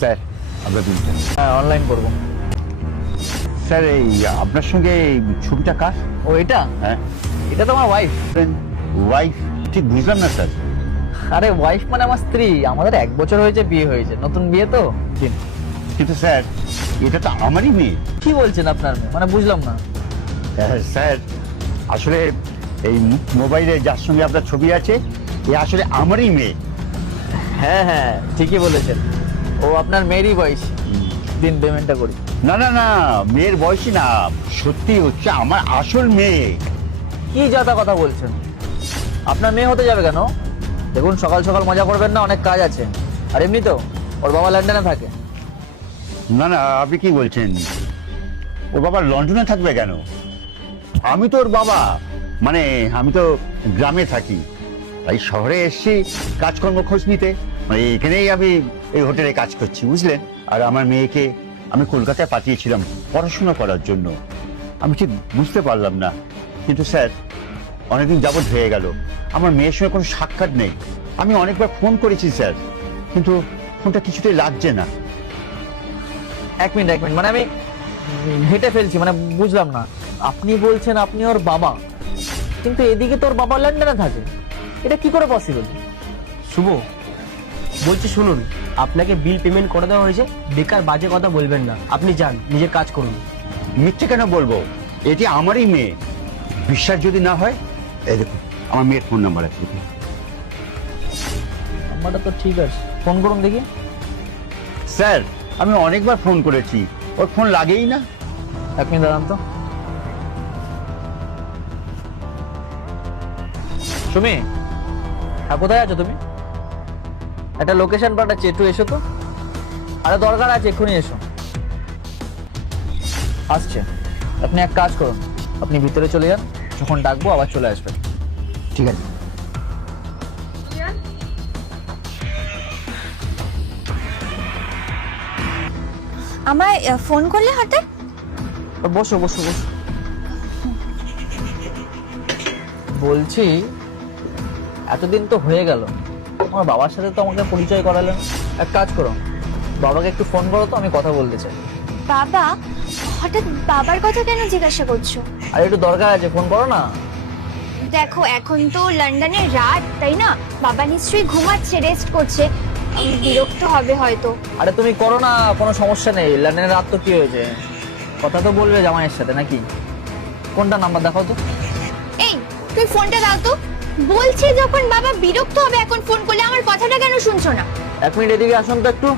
Sir আপনার বিলটা। হ্যাঁ অনলাইন করবো। স্যার এই আপনার সঙ্গে এই ছবিটা কার? ও এটা হ্যাঁ এটা তো আমার ওয়াইফ। ওয়াইফ? ঠিক বুঝলাম না স্যার। আরে ওয়াইফ মানে আমার স্ত্রী, আমাদের 1 বছর হয়েছে বিয়ে হয়েছে, নতুন বিয়ে তো। কিন্তু স্যার এটা তো আমারই মেয়ে। কি বলছেন আপনার মেয়ে? মানে বুঝলাম না। স্যার আসলে এই মোবাইলে যার সঙ্গে আপনার ছবি আছে এ আসলে আমারই মেয়ে। হ্যাঁ হ্যাঁ ঠিকই বলেছেন, ও আপনার মেয়েরই বয়স। দিন পেমেন্টটা করি। না না না, মেয়ের বয়সী না, সত্যি হচ্ছে আমার আসল মেয়ে। কি যাতা কথা বলছেন? আপনার মেয়ে হতে যাবে কেন? দেখুন সকাল সকাল মজা করবেন না, অনেক কাজ আছে। আর এমনি তো ওর বাবা লন্ডনে থাকে। না না, আপনি কি বলছেন? ওর বাবা লন্ডনে থাকবে কেন? আমি তো ওর বাবা, মানে আমি তো গ্রামে থাকি, তাই শহরে এসেছি কাজকর্ম খোঁজ নিতে। মানে এখানেই আমি এই হোটেলে কাজ করছি, বুঝলেন। আর আমার মেয়েকে আমি কলকাতায় পাঠিয়েছিলাম পড়াশোনা করার জন্য। আমি ঠিক বুঝতে পারলাম না, কিন্তু স্যার অনেকদিন যাবৎ হয়ে গেল আমার মেয়ের সঙ্গে কোনো সাক্ষাৎ নেই। আমি অনেকবার ফোন করেছি স্যার, কিন্তু ফোনটা কিছুতেই লাগছে না। এক মিনিট মানে আমি হেঁটে ফেলছি, মানে বুঝলাম না। আপনি বলছেন আপনি ওর বাবা, কিন্তু এদিকে তোর বাবা লন্ডনে থাকে, এটা কি করে পসিবল? শুভ বলছি শুনুন, আপনাকে বিল পেমেন্ট করে দেওয়া হয়েছে, বেকার বাজে কথা বলবেন না। আপনি যান, নিজের কাজ করুন। মিথ্যে কেন বলবো? এটি আমারই মেয়ে। বিশ্বাস যদি না হয়, এই দেখুন আমার মেয়ের ফোন নাম্বার আছে। নাম্বারটা তো ঠিক আছে, ফোন করুন দেখি। স্যার আমি অনেকবার ফোন করেছি, ওর ফোন লাগেই না। 1 মিনিট দাঁড়ান তো। সুমি, হ্যাঁ কোথায় আছো তুমি? একটা লোকেশন পাঠাচ্ছি, একটু এসো তো। আরে দরকার আছে, এক্ষুনি এসো। আসছে। আপনি এক কাজ করুন, আপনি ভিতরে চলে যান, যখন ডাকবো আবার চলে আসবেন। ঠিক আছে। আমায় ফোন করলে হঠাৎ? বসো বসো বসো। বলছি এতদিন তো হয়ে গেল, আমার বাবার সাথে তো আমাকে পরিচয় করালেন। এক কাজ করো, বাবাকে একটু ফোন করো তো, আমি কথা বলতে চাই। বাবা? হঠাৎ বাবার কথা কেন জিজ্ঞাসা করছো? আর একটু দরকার আছে, ফোন করো না। দেখো এখন তো লন্ডনে রাত, তাই না? বাবা নিশ্চয়ই ঘুমাচ্ছে, রেস্ট করছে, বিরক্ত হবে হয়তো। আরে তুমি করো না, কোনো সমস্যা নেই। লন্ডনের রাত তো কি হয়েছে, কথা তো বলবে জামাইয়ের সাথে নাকি? কোনটা নাম্বার দেখাও তো। এই তুই ফোনটা দাও তো। বলছি যখন বাবা বিরক্ত হবে এখন ফোন করলে, আমার কথাটা কেন শুনছো না? 1 মিনিট এদিকে আসুন তো একটু।